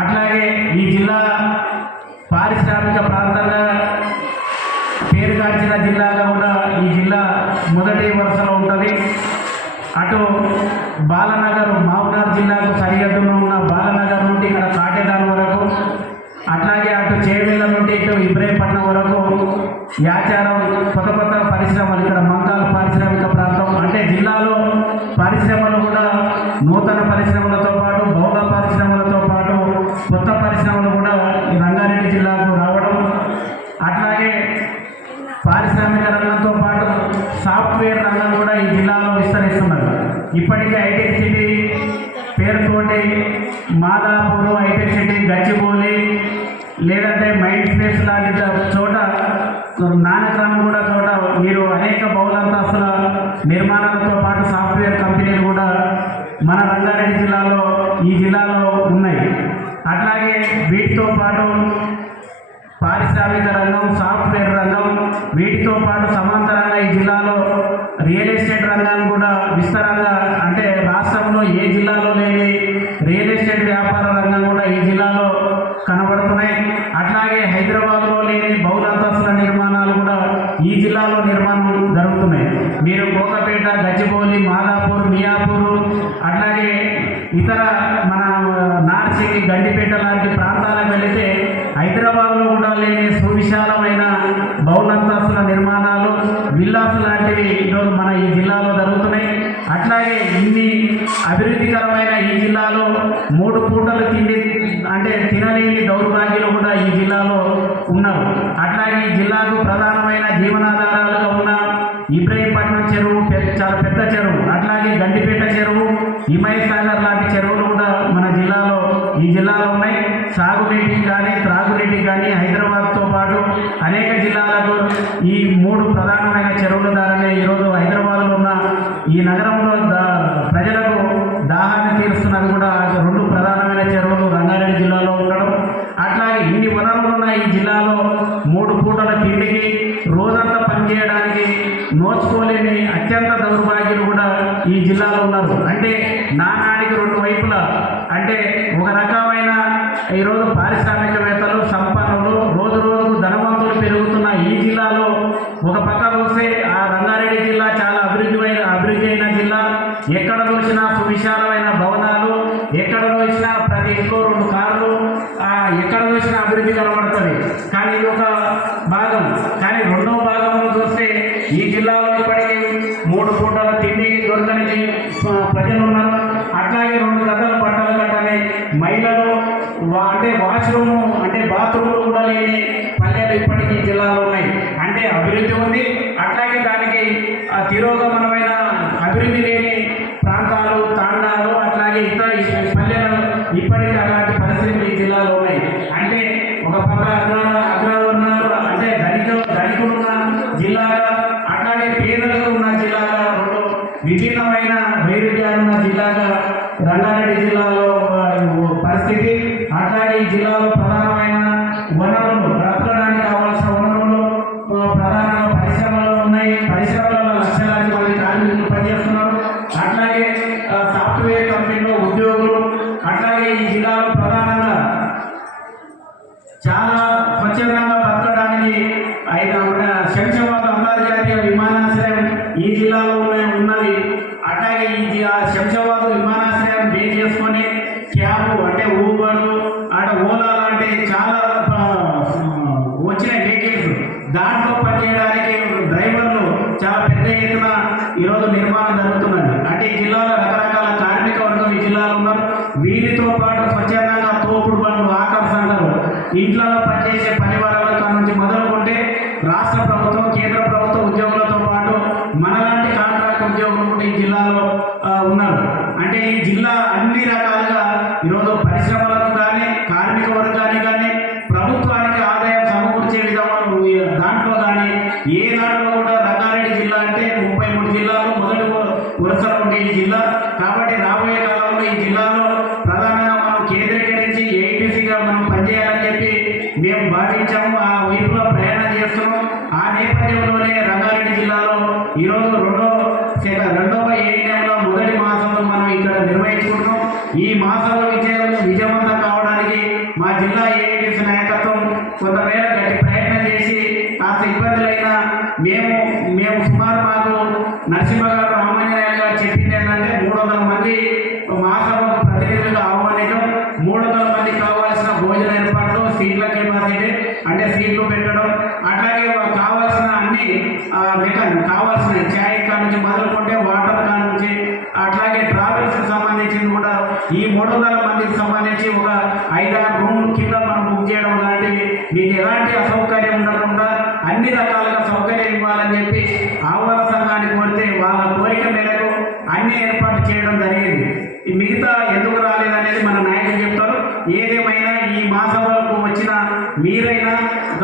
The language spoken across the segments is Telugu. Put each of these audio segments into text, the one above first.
అట్లాగే ఈ జిల్లా పారిశ్రామిక ప్రాంతంగా పేరుగాంచిన జిల్లాగా కూడా ఈ జిల్లా మొదటి వరుసలో ఉంటుంది. అటు బాలనగర్ మహబూబ్నగర్ జిల్లాకు సరిహద్దులో ఉన్న బాలనగర్ నుండి ఇక్కడ కాటేదాన్ వరకు, అట్లాగే అటు చేవెళ్ళ నుండి ఇటు ఇబ్రాహీంపట్నం వరకు యాచారం కొత్త కొత్త పరిశ్రమలు, ఇక్కడ మంకాల పారిశ్రామిక ప్రాంతం. అంటే జిల్లాలో పరిశ్రమలు కూడా నూతన పరిశ్రమలతో పాటు బహుళ పరిశ్రమలతో పాటు కొత్త పరిశ్రమలు కూడా ఈ రంగారెడ్డి జిల్లాకు రావడం, అట్లాగే పారిశ్రామిక రంగంతో పాటు సాఫ్ట్వేర్ రంగం కూడా ఈ జిల్లాలో విస్తరిస్తున్నారు. ఇప్పటికే ఐటెక్ సిటీ పేరుతోటి మాదాపూర్, ఐటెక్ సిటీ, గచ్చిబౌలి, లేదంటే మైండ్ స్పేస్ లాంటి చోట, నానక్రామ్ కూడా చోట మీరు అనేక బహుళంతస్తుల నిర్మాణాలతో పాటు సాఫ్ట్వేర్ కంపెనీలు కూడా మన రంగారెడ్డి జిల్లాలో ఈ జిల్లాలో ఉన్నాయి. అట్లాగే వీటితో పాటు పారిశ్రామిక రంగం, సాఫ్ట్వేర్ రంగం, వీటితో పాటు సమాంతరంగా ఈ జిల్లాలో రియల్ ఎస్టేట్ రంగాన్ని కూడా విస్తారంగా, అంటే రాష్ట్రంలో ఏ జిల్లాలో లేని రియల్ ఎస్టేట్ వ్యాపార రంగం కూడా ఈ జిల్లాలో కనబడుతున్నాయి. అట్లాగే హైదరాబాద్లో లేని బహుళంతస్తుల నిర్మాణాలు కూడా ఈ జిల్లాలో నిర్మాణం జరుగుతున్నాయి. మీరు కోకపేట, గచ్చిబౌలి, మాదాపూర్, మియాపూర్, అట్లాగే ఇతర మన నార్సింగి, గండిపేట లాంటి ప్రాంతాలకు వెళితే హైదరాబాద్లో కూడా లేని సువిశాలమైన బహుళంతస్తుల నిర్మాణాలు, విల్లాస్ లాంటివి ఈరోజు మన ఈ జిల్లాలో జరుగుతున్నాయి. అట్లాగే ఇన్ని అభివృద్ధికరమైన ఈ జిల్లాలో 3 పూటలు తిండి అంటే తినలేని దౌర్భాగ్యులు కూడా ఈ జిల్లాలో ఉన్నారు. అట్లాగే ఈ జిల్లాకు ప్రధానమైన జీవనాధారాలుగా ఉన్న ఇబ్రాహీంపట్నం చెరువు చాలా పెద్ద చెరువు, అట్లాగే గండిపేట చెరువు, హిమాయత్ సాగర్ లాంటి చెరువులు కూడా మన జిల్లాలో ఈ జిల్లాలో ఉన్నాయి. సాగునీటికి కానీ త్రాగునీటికి కానీ హైదరాబాద్తో పాటు అనేక జిల్లాలకు ఈ 3 ప్రధానమైన చెరువుల ద్వారానే ఈరోజు హైదరాబాద్లో ఉన్న ఈ నగరంలో ప్రజలకు దాహాన్ని తీరుస్తున్నది కూడా 2 ప్రధానమైన చెరువులు రంగారెడ్డి జిల్లాలో ఉండడం. అట్లాగే ఇన్ని వనరులు ఉన్న ఈ జిల్లాలో 3 పూటల తిండికి, రోజంతా పనిచేయడానికి నోచుకోలేని అత్యంత దౌర్భాగ్యులు కూడా ఈ జిల్లాలో ఉన్నారు. అంటే నానాడికి 2 వైపులా, అంటే ఒక రకమైన ఈరోజు పారిశ్రామికవేత్తలు, సంపన్నులు, రోజు రోజుకు ధనవంతులు పెరుగుతున్న ఈ జిల్లాలో ఒక పక్క చూస్తే ఆ రంగారెడ్డి జిల్లా చాలా అభివృద్ధి అయిన జిల్లా. ఎక్కడ చూసినా సువిశాలమైన భవనాలు, ఎక్కడ చూసినా ప్రతి ఇంట్లో 2 కార్లు, ఎక్కడ చూసినా అభివృద్ధి కనబడుతుంది. కానీ ఇది ఒక భాగం. కానీ రెండవ భాగంలో చూస్తే ఈ జిల్లాలో ఇప్పటికీ 3 పూటల తిండి దొరకని ప్రజలు ఉన్నారు. అట్లాగే 2 గంటల బట్టలు కట్టని మహిళలు, అంటే వాష్రూము, అంటే బాత్రూములు కూడా లేని పల్లెలు ఇప్పటికీ ఈ జిల్లాలో ఉన్నాయి. అంటే అభివృద్ధి ఉంది, అట్లాగే దానికి తిరోగమనమైన అభివృద్ధి లేని ప్రాంతాలు, తాండాలు, అట్లాగే ఇతర పల్లెలు ఇప్పటికీ అలాంటి పరిస్థితులు ఈ జిల్లాలో ఉన్నాయి. అంటే ఒక పక్క అగ్రవర్ణాలు, అంటే ధనికులు ఉన్న జిల్లాగా, అట్లాగే పేదలు ఉన్న జిల్లాగా, 2 విభిన్నమైన వైరుధ్యాలు ఉన్న జిల్లాగా రంగారెడ్డి జిల్లాలో పరిస్థితి. అట్లాగే ఈ జిల్లాలో ప్రధానమైన వనరులు, బ్రతకడానికి కావాల్సిన వనరులు, ప్రధానంగా పరిశ్రమలు ఉన్నాయి. పరిశ్రమలలో లక్షలాది మంది కార్మికులు పనిచేస్తున్నారు. అట్లాగే సాఫ్ట్వేర్ కంపెనీలో ఉద్యోగులు. అట్లాగే ఈ జిల్లాలో ప్రధానంగా చాలా స్వచ్ఛందంగా బతకడానికి శంషాబాద్ అంతర్జాతీయ విమానాశ్రయం ఈ జిల్లాలో ఉన్నది. అట్లాగే ఈ శంషాబాద్ విమానాశ్రయం బేస్ చేసుకొని క్యాబ్, అంటే ఊబరు, ఓలా లాంటి చాలా వచ్చిన వెహికల్స్, దాంట్లో పనిచేయడానికి డ్రైవర్లు చాలా పెద్ద ఎత్తున ఈరోజు నిర్మాణం జరుగుతున్నది. అంటే ఈ జిల్లాలో రకరకాల కార్మిక వర్గం ఈ జిల్లాలో ఉన్నారు. వీరితో పాటు స్వచ్ఛందంగా తోపుడు బండ్లు, ఆకర్షణలు, ఇంట్లో పనిచేసే పనివారాల నుంచి మొదలుకుంటే రాష్ట్ర ప్రభుత్వం, కేంద్ర ప్రభుత్వ ఉద్యోగులతో పాటు మనలాంటి కాంట్రాక్ట్ ఉద్యోగులు కూడా ఈ జిల్లాలో ఉన్నారు. అంటే ఈ జిల్లా అన్ని రకాలుగా ఈరోజు పరిశ్రమలకు కానీ, కార్మిక వర్గానికి కానీ, ప్రభుత్వానికి ఆదాయం సమకూర్చే విధంగా దాంట్లో కానీ ఏ దాంట్లో కూడా రంగారెడ్డి జిల్లా అంటే 33 జిల్లాలు మొదటి వరుసలో ఉండే ఈ జిల్లా. కాబట్టి రాబోయే కాలంలో ఈ జిల్లాలో ప్రధానంగా మనం కేంద్రీకరించి ఏఐటీసీగా మనం పనిచేయాలని చెప్పి మేము భావించాము. ఆ వైపులో ప్రయాణం చేస్తున్నాం. ఆ నేపథ్యంలోనే రంగారెడ్డి జిల్లాలో ఈరోజు రెండవ ఏఎన్ఎంలో మొదటి మాసంలో మనం ఇక్కడ నిర్వహించుకుంటున్నాం. ఈ మాసంలో విజయవంతం కావడానికి జిల్లా ఏఐటీసీ నాయకత్వం కొంతమేర గట్టి ప్రయత్నం చేసి కాస్త ఇబ్బందులైనా మేము సుమారు మాకు నరసింహ గారు రామాంజనేయులు గారు చెప్పింది ఏంటంటే 300 మంది మహాసభకు ప్రతినిధులుగా ఆహ్వానించడం, 300 మంది కావాల్సిన భోజన ఏర్పాట్లు, సీట్ల కెపాసిటీ అంటే సీట్లు పెట్టడం, అట్లాగే కావాల్సిన అన్ని కావాల్సిన ఛాయ్ నుంచి మొదలుకుంటే వాటర్ నుంచి అట్లాగే ట్రావెల్స్కి సంబంధించింది కూడా ఈ 300 మందికి సంబంధించి ఒక 5-6 రూమ్లు కింద మనం బుక్ చేయడం లాంటివి మీకు ఎలాంటి అసౌకర్యం ఉండకుండా అన్ని రకాలుగా సౌకర్యం ఇవ్వాలని చెప్పి ఆహ్వాన సంఘాన్ని కోరితే వాళ్ళ కోరిక మేరకు అన్ని ఏర్పాటు చేయడం జరిగింది. ఈ మిగతా ఎందుకు రాలేదనేది మన నాయకులు చెప్తారు. ఏదేమైనా ఈ మహాసభలకు వచ్చిన మీరైనా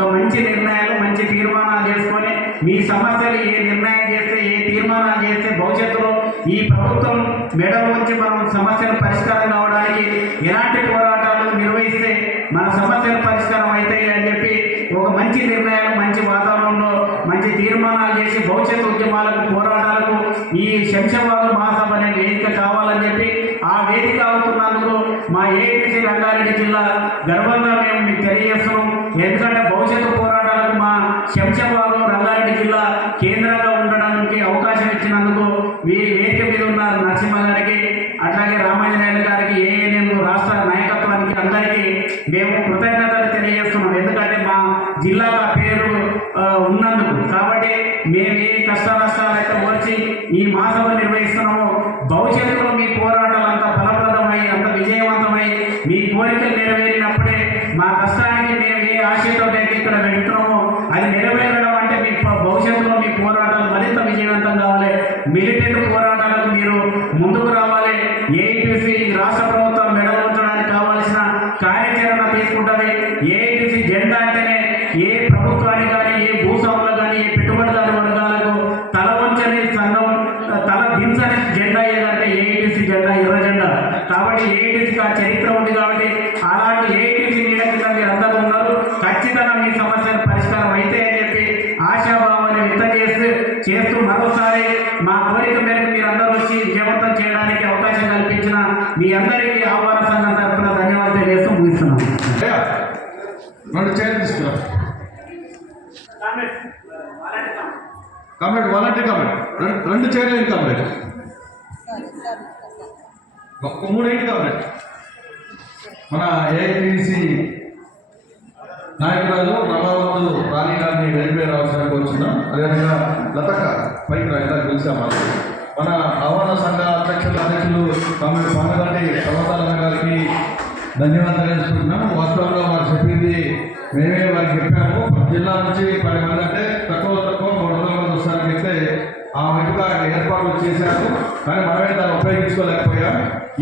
ఒక మంచి నిర్ణయాలు మంచి తీర్మానాలు చేసుకొని మీ సమస్యలు ఏ నిర్ణయం చేస్తే ఏ తీర్మానాలు చేస్తే భవిష్యత్తులో ఈ ప్రభుత్వం మెడల నుంచి మనం సమస్యలు పరిష్కారం కావడానికి ఎలాంటి పోరాటాలు నిర్వహిస్తే మన సమస్యలు పరిష్కారం అవుతాయి అని చెప్పి ఒక మంచి నిర్ణయాలు మంచి వాతావరణంలో మంచి తీర్మానాలు చేసి భవిష్యత్తు ఉద్యమాలకు పోరాటాలకు ఈ శంషాబాద్ మహాసభ అనే వేదిక కావాలని చెప్పి ఆ వేదిక అవుతున్నందుకు మా ఏఐటీసీ రంగారెడ్డి జిల్లా గర్వంగా మేము మీకు తెలియజేస్తున్నాం. ఎందుకంటే భవిష్యత్తు పోరాటాలకు మా శంషాబాద్ రంగారెడ్డి జిల్లా కేంద్రంగా ఉండడానికి అవకాశం ఇచ్చినందుకు మీ వేదిక మీద ఉన్న నరసింహ గారికి అట్లాగే రామాంజనేయులు గారికి ఏఎన్ఎం రాష్ట్ర నాయకత్వానికి అందరికీ మేము కృతజ్ఞతలు తెలియజేస్తున్నాం. ఎందుకంటే మా జిల్లాకు ఆ పేరు ఉన్నందుకు. కాబట్టి మేము ఏ కష్ట నష్టాలు అయితే వచ్చి ఈ మహాసభ నిర్వహిస్తున్నామో భవిష్యత్తులో మీ పోరాటాలు అంత ఫలప్రదమై అంత విజయవంతమై మీ కోరికలు నెరవేరినప్పుడే మా కష్టానికి మేము ఏ ఆశతో అయితే ఇక్కడ వెళ్తున్నామో అది నెరవేరడం అంటే మీ భవిష్యత్తులో మీ పోరాటాలు మరింత విజయవంతం కావాలి. మిలిటెంట్ పోరాటాలకు మీరు ముందుకు రావాలి. ఏఐటీసీ రాష్ట్ర ప్రభుత్వం మెడలు ఉంచడానికి కావాల్సిన కార్యాచరణ తీసుకుంటుంది. ఏఐటీసీ జెండా అంటేనే ఏ ప్రభుత్వానికి కానీ ఏ భూస్వాములకు కానీ ఏ పెట్టుబడిదారు వర్గాలకు తల వంచని సంఘం తల దించని జెండా ఏదంటే ఏఐటీసీ జెండా, ఎర్ర జెండా. కాబట్టి ఏఐటీసీకి ఆ చరిత్ర ఉంది. కాబట్టి అలాంటి ఏఐటీసీ నీడ కింద మీరు అందరూ ఉన్నారు. ఖచ్చితంగా మీ సమస్యలు పరిష్కారం అయితే అని చెప్పి ఆశాభావాన్ని వ్యక్తం చేస్తూ మరోసారి మా కోరిక మేరకు మీరందరూ వచ్చి విజయవంతం చేయడానికి అవకాశం కల్పించిన మీ అందరికీ ఆహ్వాన సంఘం తరఫున ధన్యవాదాలు తెలియజేస్తూ ముగిస్తున్నాను. కామ్రేడ్ వాలంటీర్ కామ్రేడ్ 2 చైర్లు కామ్రేడ్ 3 కామ్రేడ్ మన ఏఐటీసీ నాయకురాలు రమావతు రాణి గారిని రైల్వే రావాల్సిన కోరుచున్నాం. అదేవిధంగా లతక్క పైకి రైలా పిలిచాము. మన ఆహ్వాన సంఘ అధ్యక్షులు కామ్రేడ్ పానగంటి సమాధాన గారికి ధన్యవాదాలు తెలుసుకుంటున్నాం. వాస్తవంగా వారు చెప్పింది మేమే వారికి చెప్పాము. జిల్లా నుంచి 10 మంది అంటే తక్కువ 300 మంది వస్తారని చెప్తే ఆ వెనుక ఏర్పాట్లు చేశారు. కానీ మనమే దాన్ని ఉపయోగించుకోలేకపోయాం.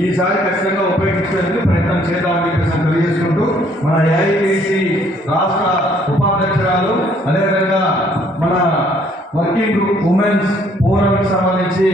ఈసారి ఖచ్చితంగా ఉపయోగించుకునేందుకు ప్రయత్నం చేద్దామని చెప్పేసి తెలియజేసుకుంటూ మన ఏఐటీసీ రాష్ట్ర ఉపాధ్యక్షురాలు అదేవిధంగా మన వర్కింగ్ ఉమెన్స్ ఫోరంకి సంబంధించి